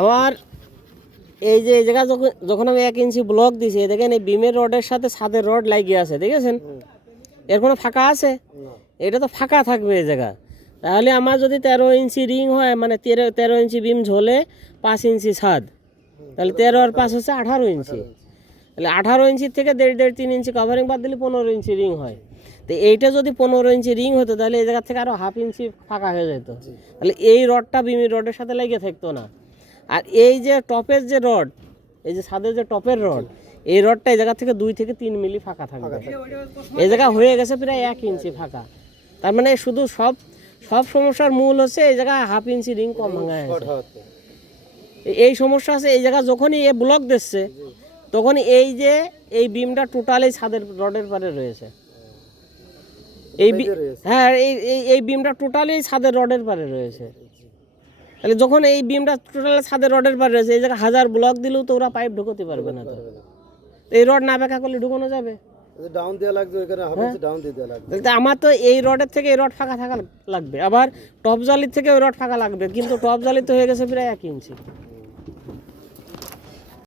আমার এই যে এই জায়গা যখন আমি 1 ইঞ্চি ব্লক দিছি, দেখেন এই বিমের রডের সাথে ছাদের রড লাগিয়ে আছে, দেখেছেন? এর কোনো ফাঁকা আছে? এটা তো ফাঁকা থাকবে এই জায়গা। তাহলে আমার যদি 13 ইঞ্চি রিং হয়, মানে 13 ইঞ্চি বিম ঝোলে 5 ইঞ্চি ছাদ, তাহলে 13 আর 5 হচ্ছে 18 ইঞ্চি। তাহলে 18 ইঞ্চির থেকে 1.5-3 ইঞ্চি কাভারিং বাদ দিলে 15 ইঞ্চি রিং হয়। তো এইটা যদি 15 ইঞ্চি রিং হতো, তাহলে এই জায়গা থেকে আরও হাফ ইঞ্চি ফাঁকা হয়ে যেত। তাহলে এই রডটা বিমের রডের সাথে লেগে থাকতো না। আর এই যে টপের যে রড, এই যে ছাদের যে টপের রড, এই রডটা এই জায়গা থেকে 2 থেকে 3 মিলি ফাঁকা থাকবে। এই জায়গা হয়ে গেছে প্রায় 1 ইঞ্চি ফাঁকা। তার মানে শুধু সব সমস্যার মূল হচ্ছে এই জায়গা হাফ ইঞ্চি রিং কম ভাঙা আছে। এই সমস্যা আছে এই জায়গা। যখনই এ ব্লক দিচ্ছে, তখন এই যে এই বিমটা টোটালি ছাদের রডের পারে রয়েছে। হ্যাঁ, এই বিমটা টোটালি ছাদের রডের পারে রয়েছে। তাহলে যখন এই বিমটা টোটালি ছাদের রডের পারে রয়েছে, এই জায়গায় 1000 ব্লক দিলেও তো ওরা পাইপ ঢুকতে পারবে না। তো এই রড না বেঁকা করলে ঢুকানো যাবে? ডাউন দেওয়া লাগবে, ওইখানে হাফ ইঞ্চি ডাউন দিয়ে দেওয়া লাগবে। তাহলে আমার তো এই রডের থেকে এই রড ফাঁকা থাকা লাগবে, আবার টপ জালির থেকে ওই রড ফাঁকা লাগবে, কিন্তু টপ জালি তো হয়ে গেছে প্রায় 1 ইঞ্চি।